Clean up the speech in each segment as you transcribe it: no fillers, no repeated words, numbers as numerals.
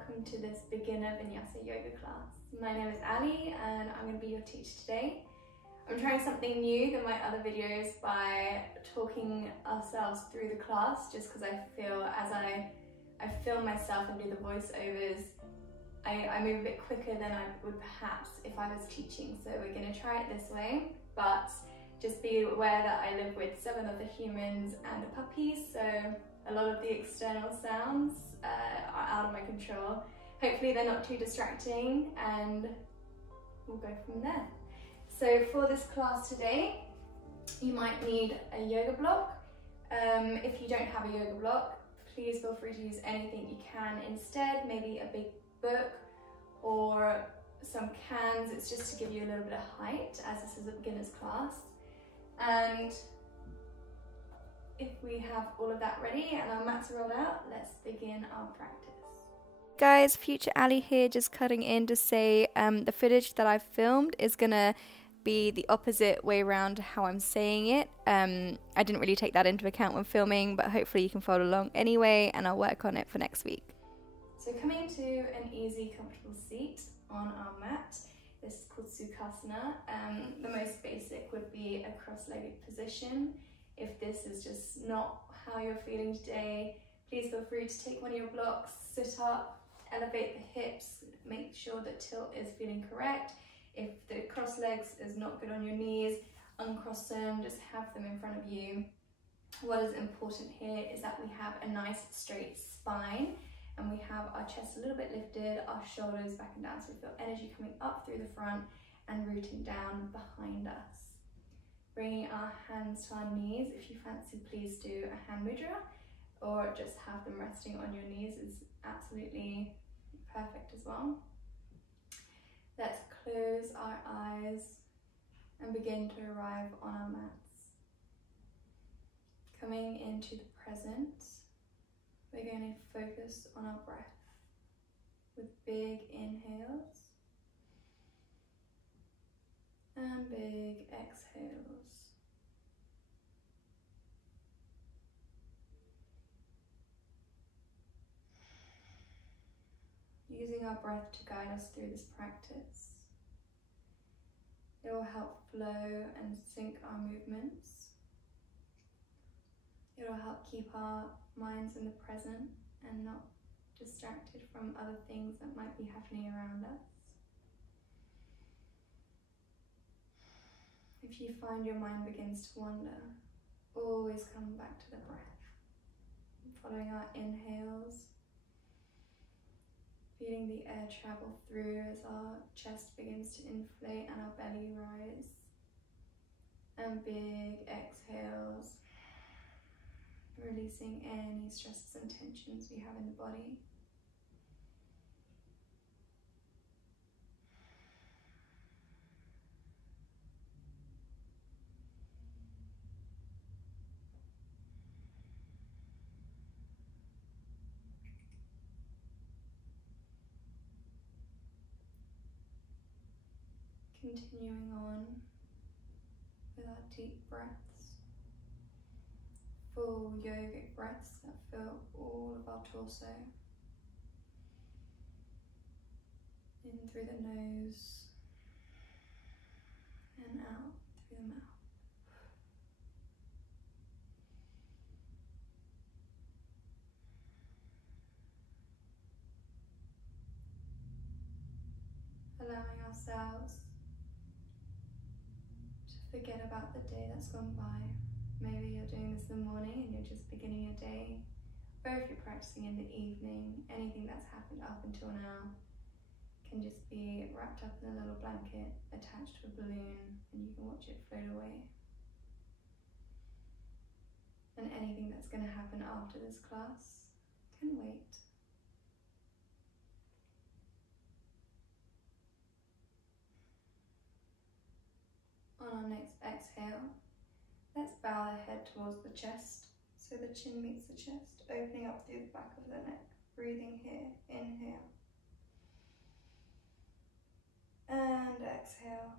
welcome to this beginner Vinyasa yoga class. My name is Ali and I'm going to be your teacher today. I'm trying something new than my other videos by talking ourselves through the class, just because I feel as I film myself and do the voiceovers, I move a bit quicker than I would perhaps if I was teaching. So we're going to try it this way, but just be aware that I live with 7 other humans and a puppy, so a lot of the external sounds are out of my control. Hopefully they're not too distracting and we'll go from there. So for this class today, you might need a yoga block. If you don't have a yoga block, please feel free to use anything you can instead, maybe a big book or some cans. It's just to give you a little bit of height, as this is a beginner's class. And if we have all of that ready and our mats are rolled out, let's begin our practice. Guys, future Ali here, just cutting in to say the footage that I've filmed is gonna be the opposite way around to how I'm saying it. I didn't really take that into account when filming, but hopefully you can follow along anyway, and I'll work on it for next week. So coming to an easy, comfortable seat on our mat. This is called Sukhasana. The most basic would be a cross-legged position. If this is just not how you're feeling today, please feel free to take one of your blocks, sit up, elevate the hips, make sure that tilt is feeling correct. If the cross legs is not good on your knees, uncross them, just have them in front of you. What is important here is that we have a nice straight spine and we have our chest a little bit lifted, our shoulders back and down, so we feel energy coming up through the front and rooting down behind us. Bringing our hands to our knees. If you fancy, please do a hand mudra, or just have them resting on your knees is absolutely perfect as well. Let's close our eyes and begin to arrive on our mats. Coming into the present, we're going to focus on our breath with big inhales and big exhales. Using our breath to guide us through this practice. It will help flow and sync our movements. It will help keep our minds in the present and not distracted from other things that might be happening around us. If you find your mind begins to wander, always come back to the breath. Following our inhales, feeling the air travel through as our chest begins to inflate and our belly rise. And big exhales, releasing any stresses and tensions we have in the body. Continuing on with our deep breaths, full yogic breaths that fill all of our torso. In through the nose and out through the mouth. Allowing ourselves forget about the day that's gone by. Maybe you're doing this in the morning and you're just beginning your day, or if you're practicing in the evening, anything that's happened up until now can just be wrapped up in a little blanket attached to a balloon and you can watch it float away. And anything that's going to happen after this class can wait. On our next exhale, let's bow the head towards the chest so the chin meets the chest, opening up through the back of the neck. Breathing here, inhale and exhale.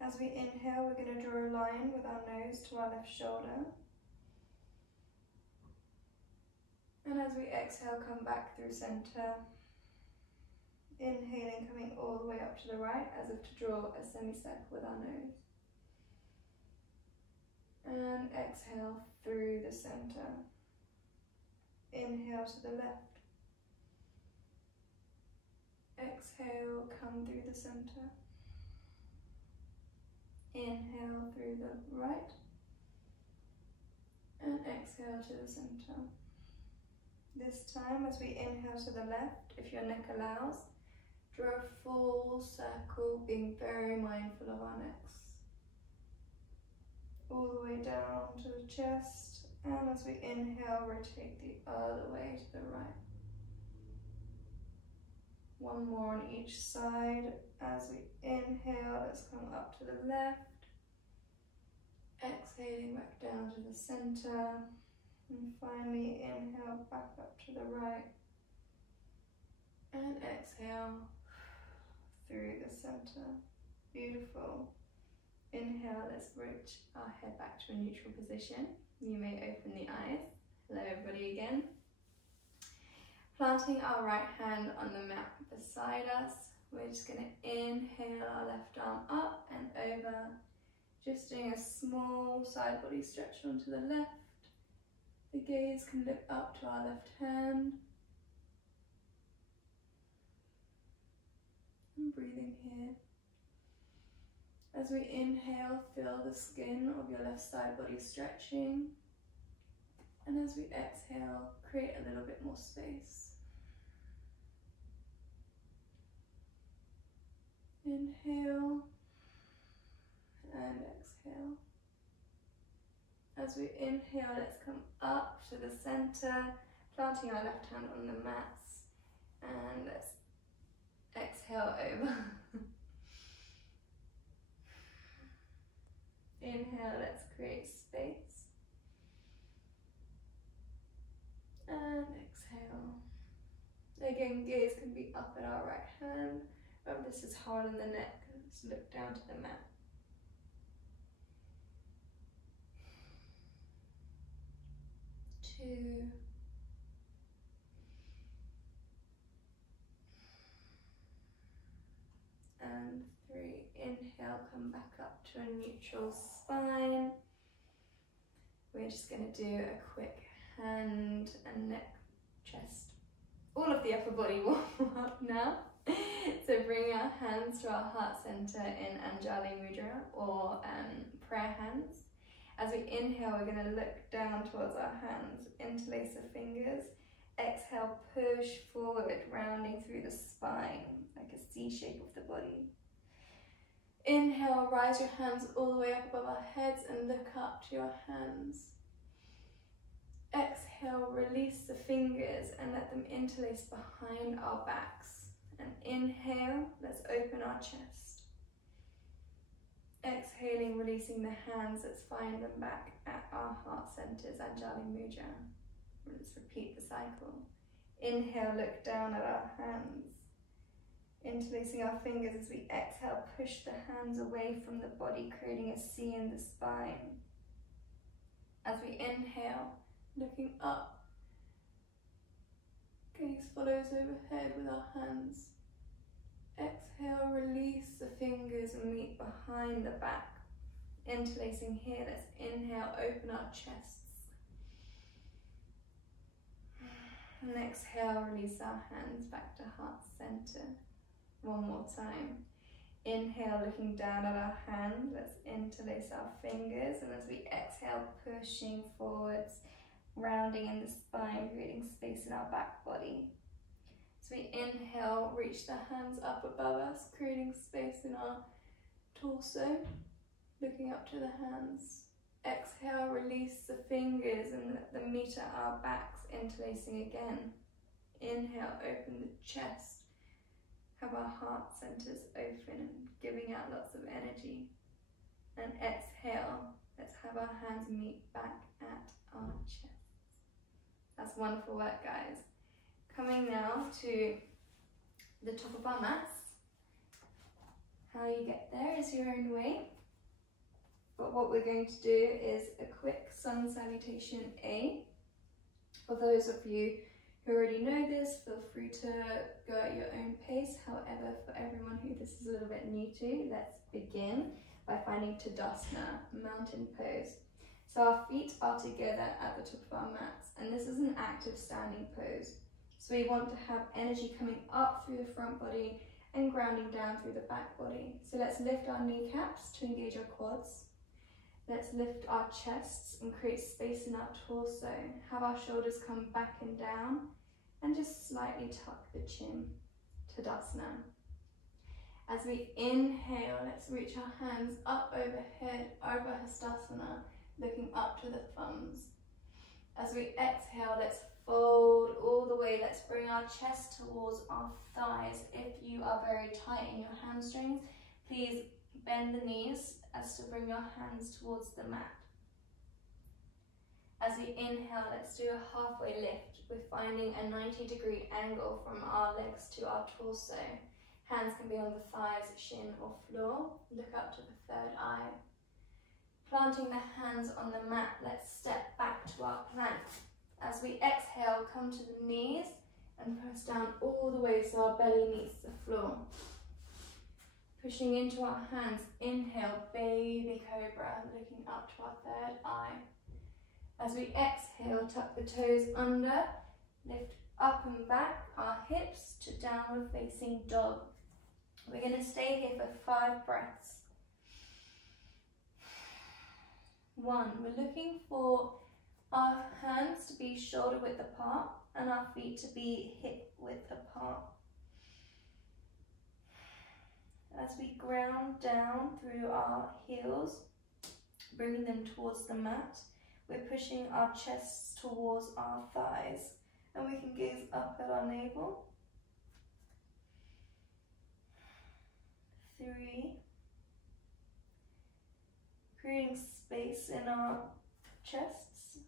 As we inhale, we're going to draw a line with our nose to our left shoulder. And as we exhale, come back through center. Inhaling, coming all the way up to the right, as if to draw a semicircle with our nose. And exhale through the center. Inhale to the left. Exhale, come through the center. Inhale through the right. And exhale to the center. This time, as we inhale to the left, if your neck allows, draw a full circle, being very mindful of our necks. All the way down to the chest, and as we inhale, rotate the other way to the right. One more on each side. As we inhale, let's come up to the left. Exhaling back down to the center. And finally, inhale back up to the right. And exhale through the center. Beautiful. Inhale, let's reach our head back to a neutral position. You may open the eyes. Hello everybody again. Planting our right hand on the mat beside us, we're just going to inhale our left arm up and over. Just doing a small side body stretch onto the left. The gaze can look up to our left hand. And breathing here. As we inhale, feel the skin of your left side body stretching. And as we exhale, create a little bit more space. Inhale and exhale. As we inhale, let's come up to the center, planting our left hand on the mats, and let's exhale over. Inhale, let's create space. And exhale. Again, gaze can be up at our right hand. Remember, this is hard on the neck. Let's look down to the mat. Two. And three. Inhale, come back up to a neutral spine. We're just going to do a quick hand and neck, chest, all of the upper body warm up now. So bring our hands to our heart center in Anjali Mudra, or prayer hands. As we inhale, we're going to look down towards our hands, interlace the fingers. Exhale, push forward, rounding through the spine, like a C shape of the body. Inhale, rise your hands all the way up above our heads and look up to your hands. Exhale, release the fingers and let them interlace behind our backs. And inhale, let's open our chest. Exhaling, releasing the hands, let's find them back at our heart centers, Anjali Mudra. Let's repeat the cycle. Inhale, look down at our hands. Interlacing our fingers as we exhale, push the hands away from the body, creating a C in the spine. As we inhale, looking up, gaze follows overhead with our hands. Exhale, release the fingers and meet behind the back. Interlacing here, let's inhale, open our chests. And exhale, release our hands back to heart center. One more time. Inhale, looking down at our hands, let's interlace our fingers, and as we exhale, pushing forwards, rounding in the spine, creating space in our back body. So we inhale, reach the hands up above us, creating space in our torso, looking up to the hands. Exhale, release the fingers and let them meet at our backs, interlacing again. Inhale, open the chest. Have our heart centers open and giving out lots of energy. And exhale, let's have our hands meet back at our chest. That's wonderful work, guys. Coming now to the top of our mats. How you get there is your own way. But what we're going to do is a quick sun salutation A. For those of you who already know this, feel free to go at your own pace. However, for everyone who this is a little bit new to, let's begin by finding Tadasana, mountain pose. So our feet are together at the top of our mats, and this is an active standing pose. So we want to have energy coming up through the front body and grounding down through the back body. So let's lift our kneecaps to engage our quads. Let's lift our chests and create space in our torso. Have our shoulders come back and down, and just slightly tuck the chin. Tadasana. As we inhale, let's reach our hands up overhead, Ardha Hastasana, looking up to the thumbs. As we exhale, let's fold all the way. Let's bring our chest towards our thighs. If you are very tight in your hamstrings, please bend the knees as to bring your hands towards the mat. As we inhale, let's do a halfway lift. We're finding a 90-degree angle from our legs to our torso. Hands can be on the thighs, shin or floor. Look up to the third eye. Planting the hands on the mat, let's step back to our plank. As we exhale, come to the knees and press down all the way so our belly meets the floor. Pushing into our hands, inhale, baby cobra, looking up to our third eye. As we exhale, tuck the toes under, lift up and back our hips to downward facing dog. We're going to stay here for 5 breaths. 1, we're looking for our hands to be shoulder width apart and our feet to be hip width apart. As we ground down through our heels, bringing them towards the mat, we're pushing our chests towards our thighs, and we can gaze up at our navel. 3, creating space in our chests.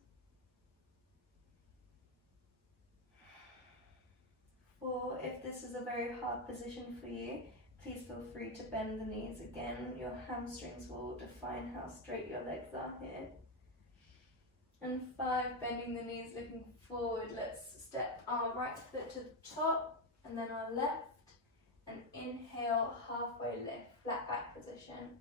4, if this is a very hard position for you, please feel free to bend the knees again. Your hamstrings will define how straight your legs are here. And 5, bending the knees, looking forward. Let's step our right foot to the top and then our left. And inhale, halfway lift, flat back position.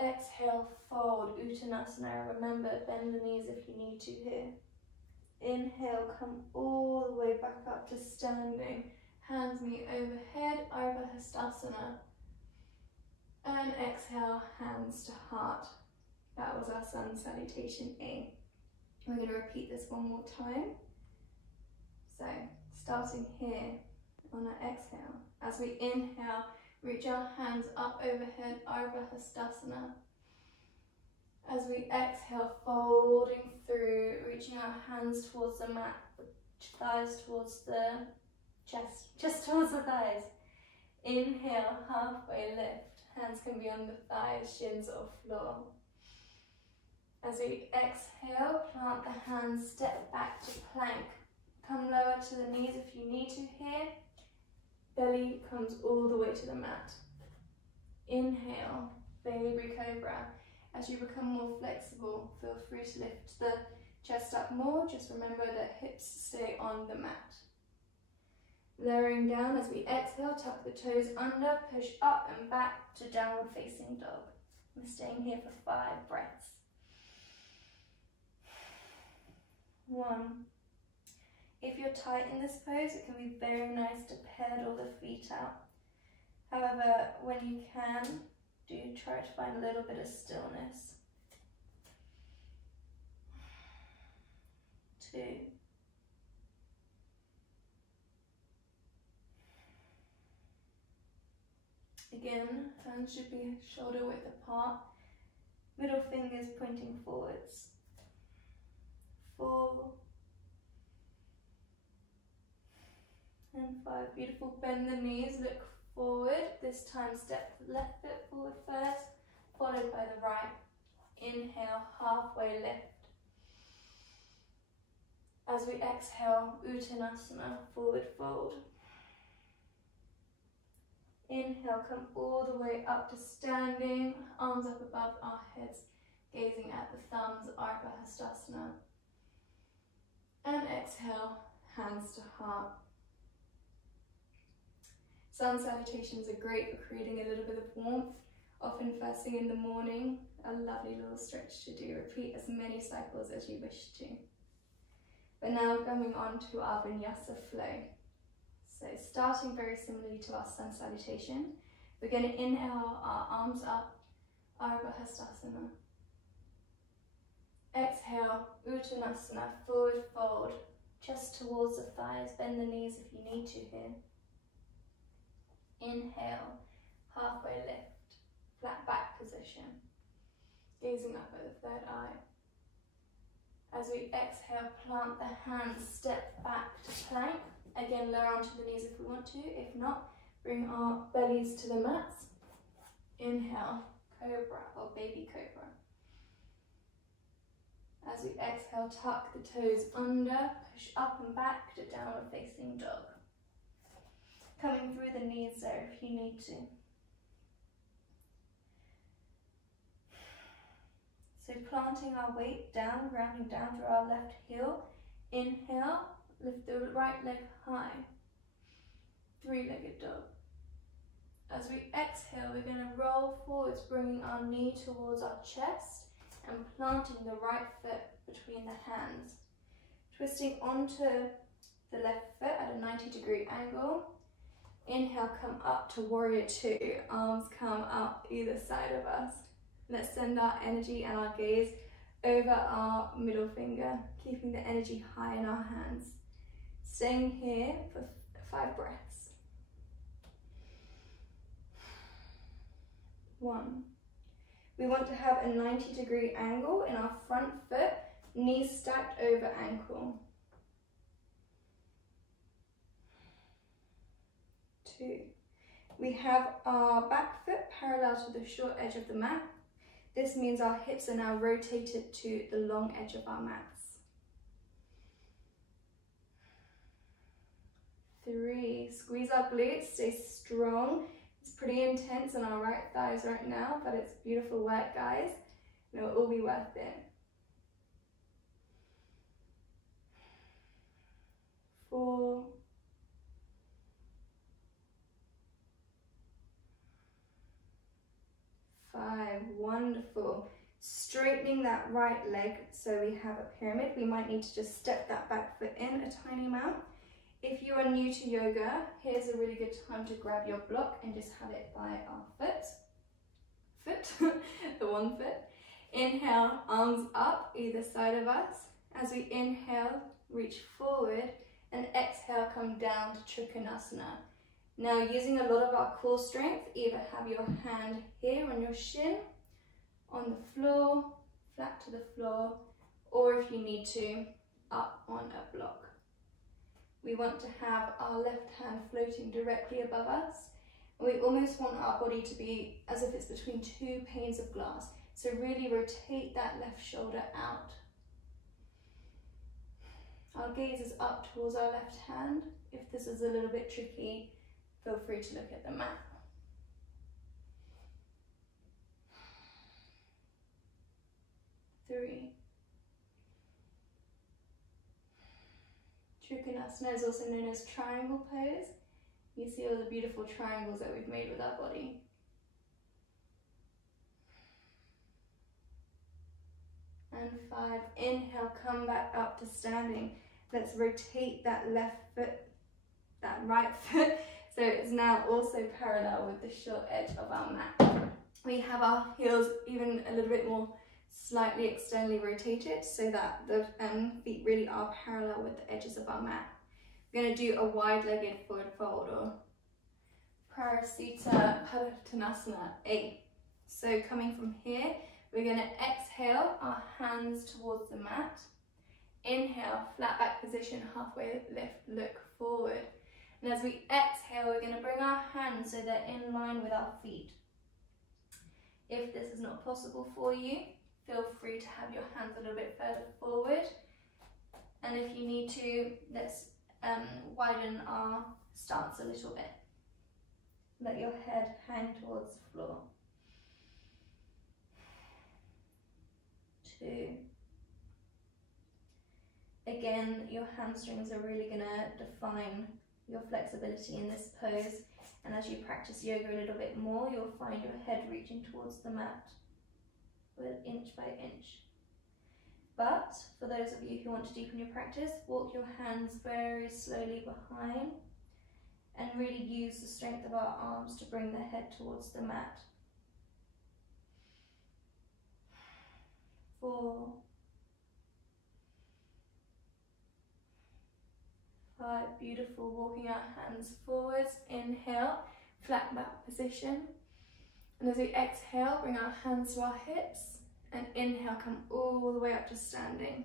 Exhale, fold, Uttanasana. Remember, bend the knees if you need to here. Inhale, come all the way back up to standing. Hands meet overhead, Ardha Hastasana. And exhale, hands to heart. That was our sun salutation A. We're going to repeat this one more time. So, starting here on our exhale. As we inhale, reach our hands up overhead, Ardha Hastasana. As we exhale, folding through, reaching our hands towards the mat, thighs towards the chest towards the thighs. Inhale, halfway lift. Hands can be on the thighs, shins or floor. As we exhale, plant the hands, step back to plank. Come lower to the knees if you need to here. Belly comes all the way to the mat. Inhale, baby cobra. As you become more flexible, feel free to lift the chest up more. Just remember that hips stay on the mat. Lowering down as we exhale, tuck the toes under, push up and back to downward facing dog. We're staying here for 5 breaths. 1. If you're tight in this pose, it can be very nice to pedal the feet out. However, when you can, do try to find a little bit of stillness. 2. Again, hands should be shoulder width apart, middle fingers pointing forwards. 4. And 5, beautiful. Bend the knees, look forward. This time step the left foot forward first, followed by the right. Inhale, halfway lift. As we exhale, Uttanasana, forward fold. Inhale, come all the way up to standing, arms up above our heads, gazing at the thumbs, Ardha Hastasana. And exhale, hands to heart. Sun salutations are great for creating a little bit of warmth, often first thing in the morning. A lovely little stretch to do. Repeat as many cycles as you wish to. But now coming on to our Vinyasa flow. So starting very similarly to our sun salutation, we're going to inhale our arms up, Ardha Hastasana. Exhale, Uttanasana, forward fold, chest towards the thighs, bend the knees if you need to here. Inhale, halfway lift, flat back position, gazing up at the third eye. As we exhale, plant the hands, step back to plank. Again, lower onto the knees if we want to. If not, bring our bellies to the mats. Inhale, cobra or baby cobra. As we exhale, tuck the toes under, push up and back to downward facing dog. Coming through the knees there if you need to. So planting our weight down, grounding down through our left heel. Inhale, lift the right leg high. Three-legged dog. As we exhale, we're going to roll forwards, bringing our knee towards our chest and planting the right foot between the hands. Twisting onto the left foot at a 90-degree angle. Inhale, come up to warrior two. Arms come up either side of us. Let's send our energy and our gaze over our middle finger, keeping the energy high in our hands. Staying here for 5 breaths. 1. We want to have a 90-degree angle in our front foot, knees stacked over ankle. 2. We have our back foot parallel to the short edge of the mat. This means our hips are now rotated to the long edge of our mats. 3, squeeze our glutes, stay strong. It's pretty intense on our right thighs right now, but it's beautiful work, guys. And it will all be worth it. 4, 5, wonderful. Straightening that right leg so we have a pyramid. We might need to just step that back foot in a tiny amount. If you are new to yoga, here's a really good time to grab your block and just have it by our foot, the one foot. Inhale, arms up either side of us. As we inhale, reach forward, and exhale, come down to Trikonasana. Now, using a lot of our core strength, either have your hand here on your shin, on the floor, flat to the floor, or if you need to, up on a block. We want to have our left hand floating directly above us. And we almost want our body to be as if it's between 2 panes of glass. So really rotate that left shoulder out. Our gaze is up towards our left hand. If this is a little bit tricky, feel free to look at the mat. 3. Trikonasana is also known as triangle pose. You see all the beautiful triangles that we've made with our body. And 5, inhale, come back up to standing. Let's rotate that left foot, that right foot, so it's now also parallel with the short edge of our mat. We have our heels even a little bit more slightly externally rotated so that the feet really are parallel with the edges of our mat. We're going to do a wide-legged forward fold or Parasita Padottanasana 8. So coming from here, we're going to exhale our hands towards the mat. Inhale, flat back position, halfway lift, look forward. And as we exhale, we're going to bring our hands so they're in line with our feet. If this is not possible for you, feel free to have your hands a little bit further forward. And if you need to, let's widen our stance a little bit. Let your head hang towards the floor. 2. Again, your hamstrings are really going to define your flexibility in this pose, and as you practice yoga a little bit more, you'll find your head reaching towards the mat with inch by inch. But for those of you who want to deepen your practice, walk your hands very slowly behind and really use the strength of our arms to bring the head towards the mat. 4, 5, beautiful. Walking our hands forwards, inhale, flat back position. And as we exhale, bring our hands to our hips, and inhale, come all the way up to standing.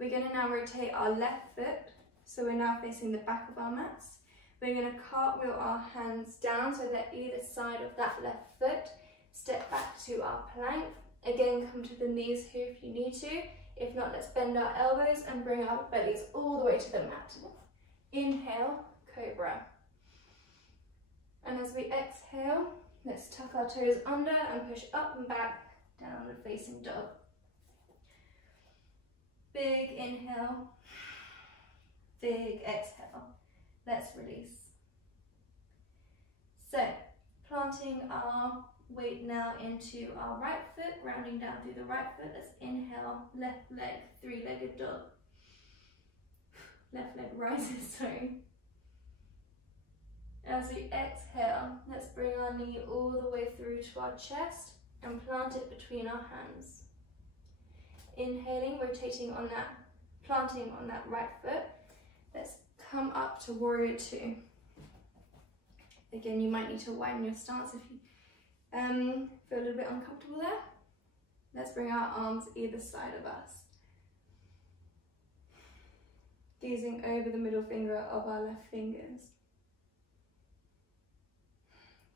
We're going to now rotate our left foot, so we're now facing the back of our mats. We're going to cartwheel our hands down so that either side of that left foot. Step back to our plank. Again, come to the knees here if you need to. If not, let's bend our elbows and bring our bellies all the way to the mat. Inhale, cobra. And as we exhale, let's tuck our toes under and push up and back, downward facing dog. Big inhale, big exhale. Let's release. So, planting our weight now into our right foot, rounding down through the right foot. Let's inhale, left leg, three-legged dog. Left leg rises, sorry. As we exhale, let's bring our knee all the way through to our chest and plant it between our hands. Inhaling, rotating on that, planting on that right foot. Let's come up to warrior 2. Again, you might need to widen your stance if you feel a little bit uncomfortable there. Let's bring our arms either side of us. Gazing over the middle finger of our left fingers.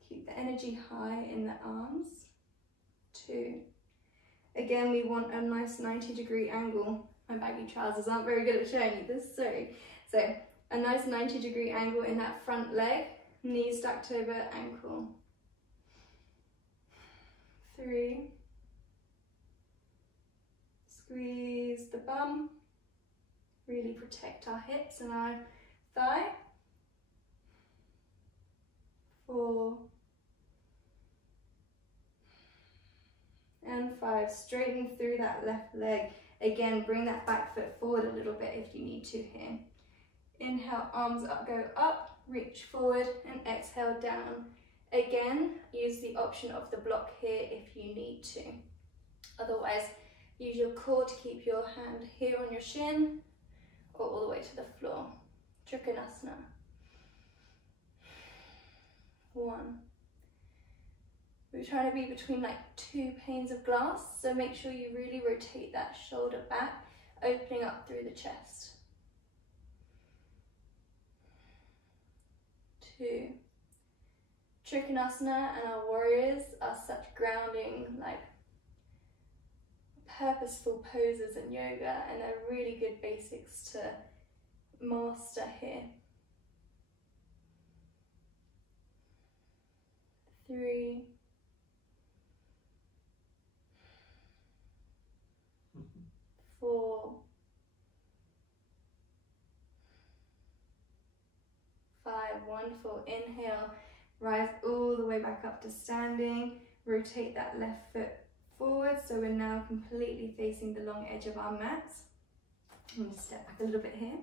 Keep the energy high in the arms. 2. Again, we want a nice 90-degree angle. My baggy trousers aren't very good at showing you this, sorry. So, a nice 90-degree angle in that front leg, knee stacked over ankle. 3. Squeeze the bum. Really protect our hips and our thigh. 4. And 5. Straighten through that left leg. Again, bring that back foot forward a little bit if you need to here. Inhale, arms up, go up, reach forward, and exhale down. Again, use the option of the block here if you need to. Otherwise, use your core to keep your hand here on your shin or all the way to the floor. Trikonasana. 1. We're trying to be between like 2 panes of glass, so make sure you really rotate that shoulder back, opening up through the chest. 2. Trikonasana and our warriors are such grounding, like purposeful poses in yoga, and they're really good basics to master here. 3. 4. 5. Wonderful. Inhale, rise all the way back up to standing. Rotate that left foot forward, so we're now completely facing the long edge of our mat. I'm going to step back a little bit here.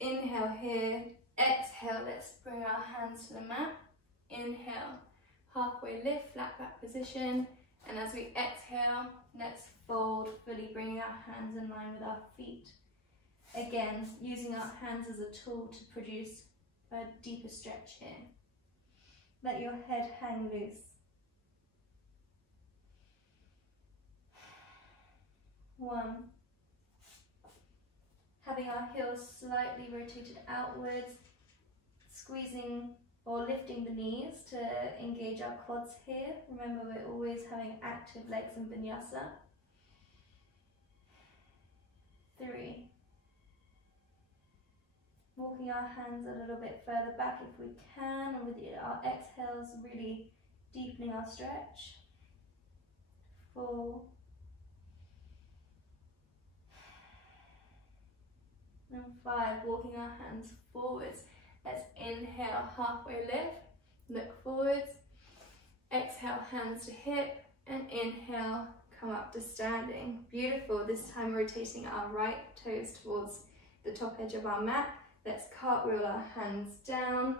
Inhale here. Exhale, let's bring our hands to the mat. Inhale, halfway lift, flat back position. And as we exhale, let's fold, fully bringing our hands in line with our feet. Again, using our hands as a tool to produce a deeper stretch here. Let your head hang loose. 1. Having our heels slightly rotated outwards, squeezing or lifting the knees to engage our quads here. Remember, we're always having active legs in Vinyasa. 3. Walking our hands a little bit further back if we can, and with our exhales really deepening our stretch. 4. And 5, walking our hands forwards. Let's inhale, halfway lift, look forwards. Exhale, hands to hip, and inhale, come up to standing. Beautiful. This time rotating our right toes towards the top edge of our mat. Let's cartwheel our hands down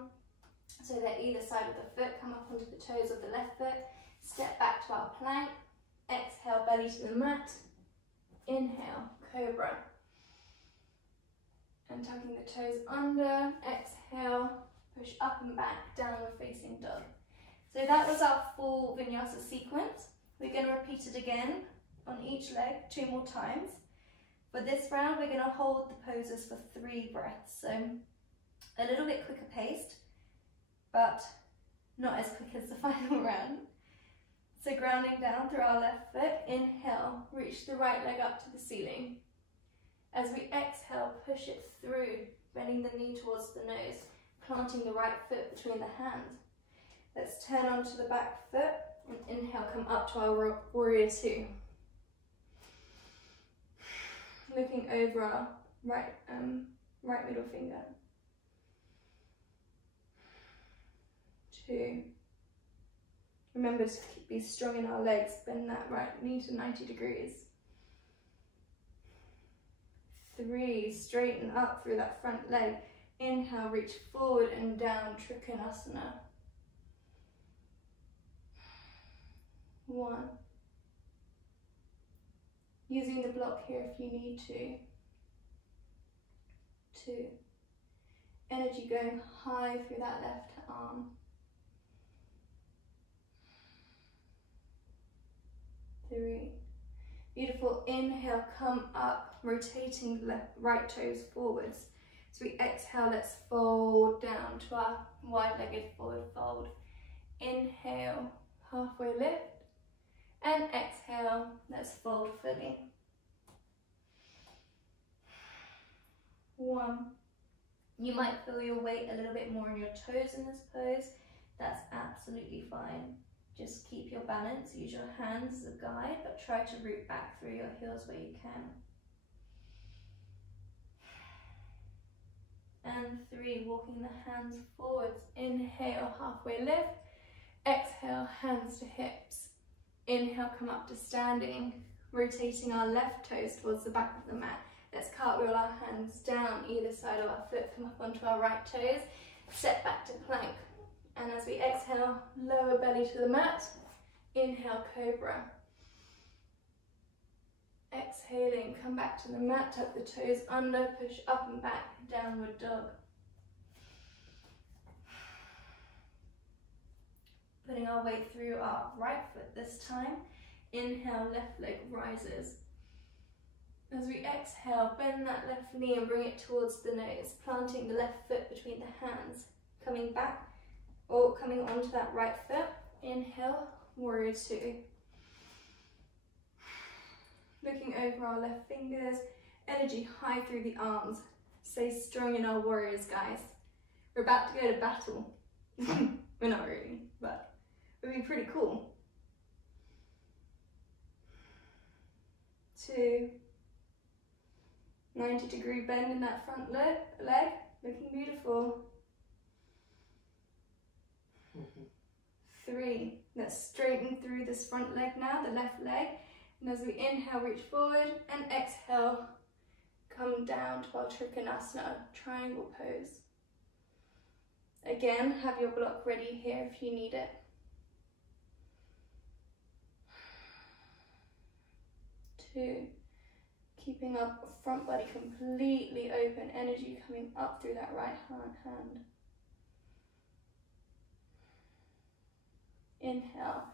so that either side of the foot come up onto the toes of the left foot. Step back to our plank. Exhale, belly to the mat. Inhale, cobra. And tucking the toes under. Exhale, push up and back, downward facing dog. So that was our full vinyasa sequence. We're going to repeat it again on each leg 2 more times. For this round, we're going to hold the poses for 3 breaths. So a little bit quicker paced, but not as quick as the final round. So grounding down through our left foot, inhale, reach the right leg up to the ceiling. As we exhale, push it through, bending the knee towards the nose, planting the right foot between the hands. Let's turn onto the back foot and inhale, come up to our warrior 2. Looking over our right middle finger. 2. Remember to be strong in our legs, bend that right knee to 90 degrees. 3, straighten up through that front leg. Inhale, reach forward and down, Trikonasana. 1. Using the block here if you need to. 2. Energy going high through that left arm. 3. Beautiful. Inhale, come up, rotating the right toes forwards. So we exhale, let's fold down to our wide-legged forward fold. Inhale, halfway lift. And exhale, let's fold fully. 1. You might feel your weight a little bit more on your toes in this pose. That's absolutely fine. Just keep your balance, use your hands as a guide, but try to root back through your heels where you can. And 3, walking the hands forwards. Inhale, halfway lift. Exhale, hands to hips. Inhale, come up to standing, rotating our left toes towards the back of the mat. Let's cartwheel our hands down either side of our foot, come up onto our right toes, step back to plank. And as we exhale, lower belly to the mat, inhale, cobra. Exhaling, come back to the mat, tuck the toes under, push up and back, downward dog. Putting our way through our right foot this time. Inhale, left leg rises. As we exhale, bend that left knee and bring it towards the nose, planting the left foot between the hands, coming back or coming onto that right foot. Inhale, warrior 2. Looking over our left fingers, energy high through the arms. Stay strong in our warriors, guys. We're about to go to battle. We're not really, but it would be pretty cool. 2. 90-degree bend in that front leg, looking beautiful. 3. Let's straighten through this front leg now, the left leg. And as we inhale, reach forward, and exhale, come down to our Trikonasana, triangle pose. Again, have your block ready here if you need it. 2. Keeping our front body completely open, energy coming up through that right hand. Inhale,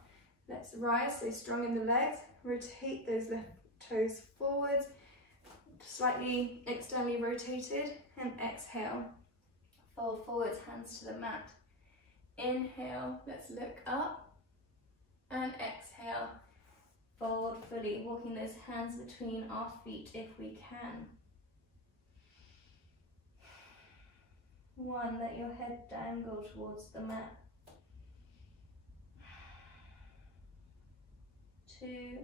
let's rise, stay strong in the legs, rotate those left toes forwards, slightly externally rotated, and exhale, fold forwards, hands to the mat. Inhale, let's look up, and exhale, fold fully, walking those hands between our feet if we can. 1, let your head dangle towards the mat. 2. 3.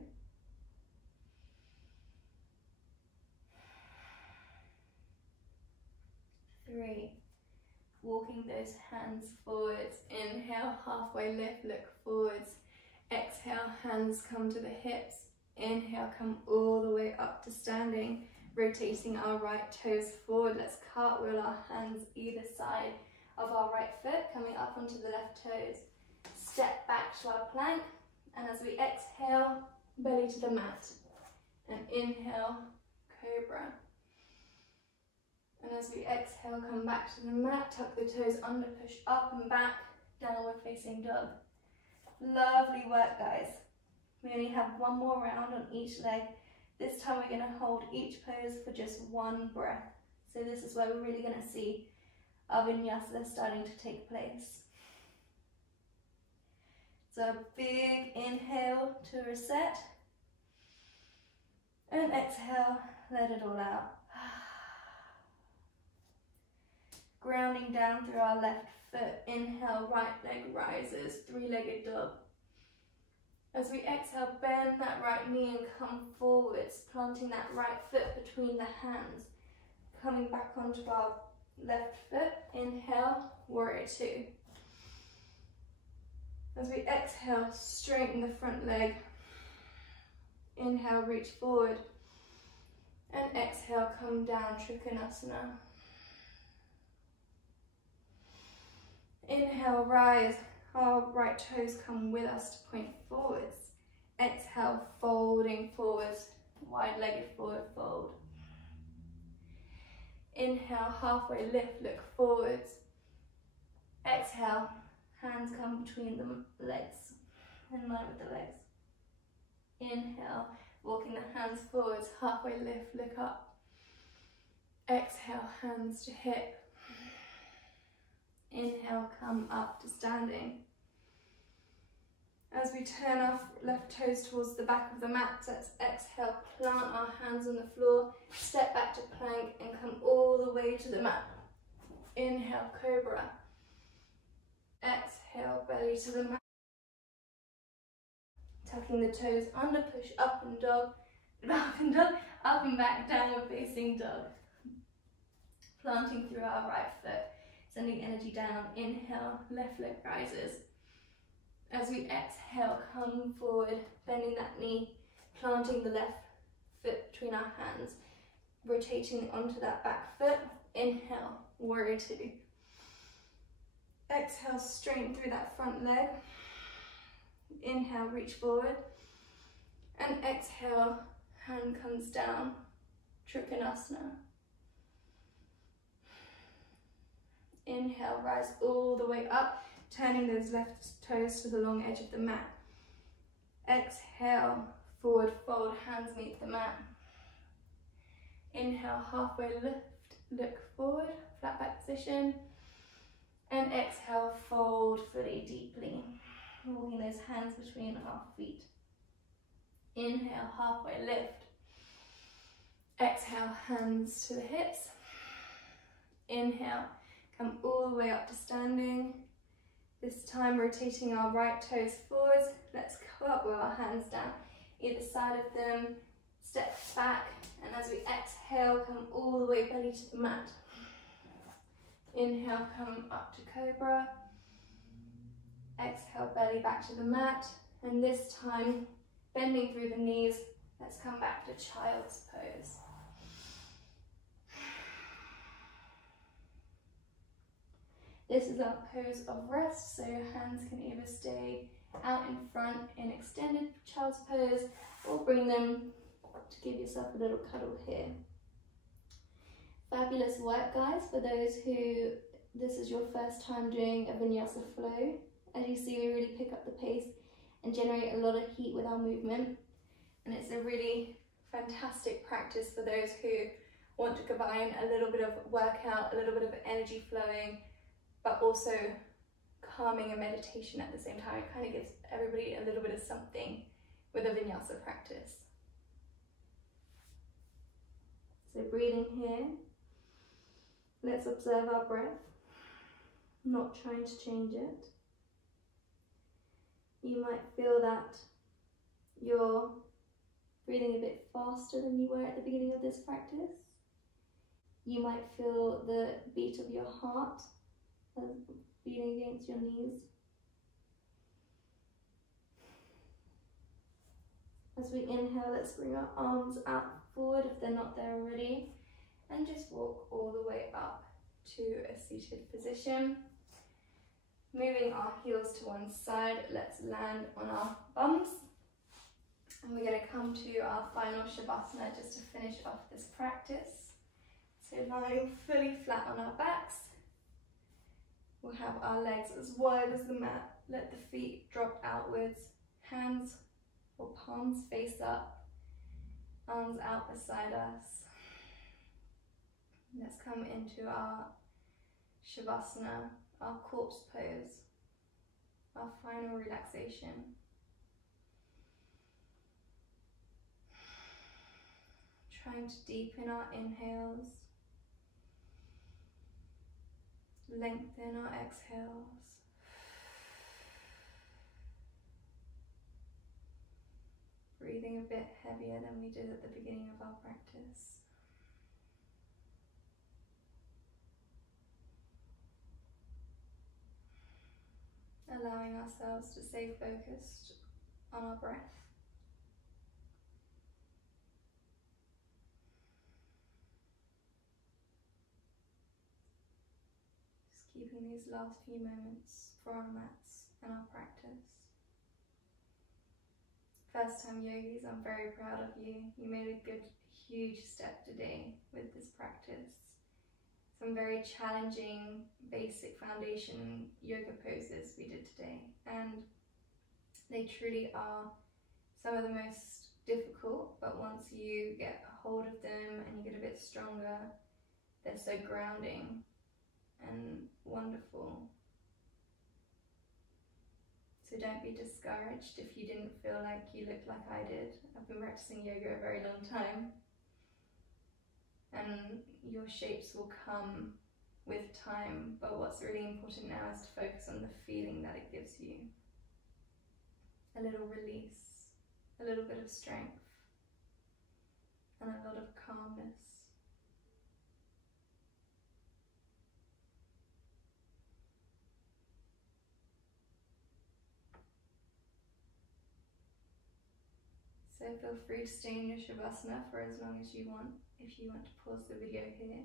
those hands forwards. Inhale, halfway lift, look forwards. Exhale, hands come to the hips. Inhale, come all the way up to standing, rotating our right toes forward. Let's cartwheel our hands either side of our right foot, coming up onto the left toes. Step back to our plank, and as we exhale, belly to the mat. And inhale, cobra. And as we exhale, come back to the mat, tuck the toes under, push up and back, downward facing dog. Lovely work, guys. We only have one more round on each leg. This time we're going to hold each pose for just one breath. So this is where we're really going to see our vinyasa starting to take place. So a big inhale to reset. And exhale, let it all out. Grounding down through our left foot. Inhale, right leg rises, three-legged dog. As we exhale, bend that right knee and come forwards, planting that right foot between the hands. Coming back onto our left foot. Inhale, warrior two. As we exhale, straighten the front leg. Inhale, reach forward. And exhale, come down, Trikonasana. Inhale, rise. Our right toes come with us to point forwards. Exhale, folding forwards, wide-legged forward fold. Inhale, halfway lift, look forwards. Exhale, hands come between the legs, in line with the legs. Inhale, walking the hands forwards, halfway lift, look up. Exhale, hands to hip. Inhale, come up to standing. As we turn our left toes towards the back of the mat, let's exhale, plant our hands on the floor, step back to plank and come all the way to the mat. Inhale, cobra. Exhale, belly to the mat. Tucking the toes under, push up and dog, up and back, downward facing dog. Planting through our right foot, sending energy down. Inhale, left leg rises. As we exhale, come forward, bending that knee, planting the left foot between our hands, rotating onto that back foot. Inhale, warrior two. Exhale, straighten through that front leg. Inhale, reach forward. And exhale, hand comes down, Trikonasana. Inhale, rise all the way up, turning those left toes to the long edge of the mat. Exhale, forward fold, hands meet the mat. Inhale, halfway lift, look forward, flat back position. And exhale, fold fully, deeply. Walking those hands between our feet. Inhale, halfway lift. Exhale, hands to the hips. Inhale, come all the way up to standing. This time rotating our right toes forwards. Let's cartwheel our hands down either side of them. Step back, and as we exhale, come all the way belly to the mat. Inhale, come up to cobra. Exhale, belly back to the mat. And this time, bending through the knees, let's come back to child's pose. This is our pose of rest, so your hands can either stay out in front in extended child's pose or bring them to give yourself a little cuddle here. Fabulous work, guys, for those who this is your first time doing a vinyasa flow. As you see, we really pick up the pace and generate a lot of heat with our movement. And it's a really fantastic practice for those who want to combine a little bit of workout, a little bit of energy flowing, but also calming and meditation at the same time. It kind of gives everybody a little bit of something with a vinyasa practice. So breathing here, let's observe our breath, not trying to change it. You might feel that you're breathing a bit faster than you were at the beginning of this practice. You might feel the beat of your heart beating against your knees. As we inhale, let's bring our arms out forward if they're not there already, and just walk all the way up to a seated position. Moving our heels to one side, let's land on our bums. And we're going to come to our final Shavasana just to finish off this practice. So lying fully flat on our backs. We'll have our legs as wide as the mat. Let the feet drop outwards, hands or palms face up, arms out beside us. Let's come into our Shavasana, our corpse pose, our final relaxation. Trying to deepen our inhales, lengthen our exhales. Breathing a bit heavier than we did at the beginning of our practice. Allowing ourselves to stay focused on our breath. Just keeping these last few moments for our mats and our practice. First time yogis, I'm very proud of you. You made a good, huge step today with this practice. Some very challenging, basic foundation yoga poses we did today. And they truly are some of the most difficult, but once you get a hold of them and you get a bit stronger, they're so grounding and wonderful. So don't be discouraged if you didn't feel like you looked like I did. I've been practicing yoga a very long time. And your shapes will come with time, but what's really important now is to focus on the feeling that it gives you. A little release, a little bit of strength, and a lot of calmness. So feel free to stay in your Shavasana for as long as you want, if you want to pause the video here.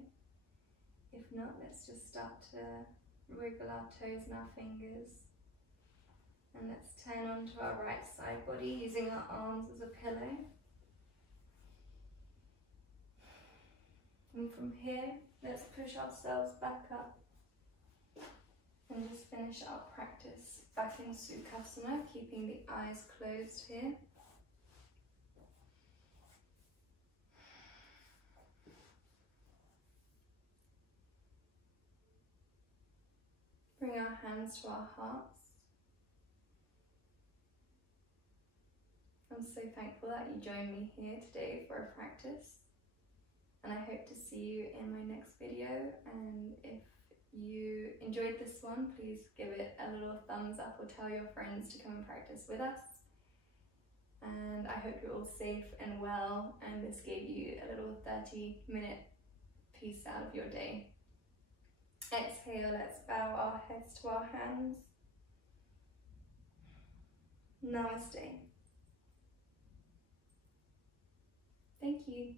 If not, let's just start to wiggle our toes and our fingers. And let's turn onto our right side body using our arms as a pillow. And from here, let's push ourselves back up and just finish our practice back in Sukhasana, keeping the eyes closed here. Bring our hands to our hearts. I'm so thankful that you joined me here today for a practice, and I hope to see you in my next video. And if you enjoyed this one, please give it a little thumbs up or tell your friends to come and practice with us. And I hope you're all safe and well, and this gave you a little 30-minute piece out of your day. Exhale, let's bow our heads to our hands. Namaste. Thank you.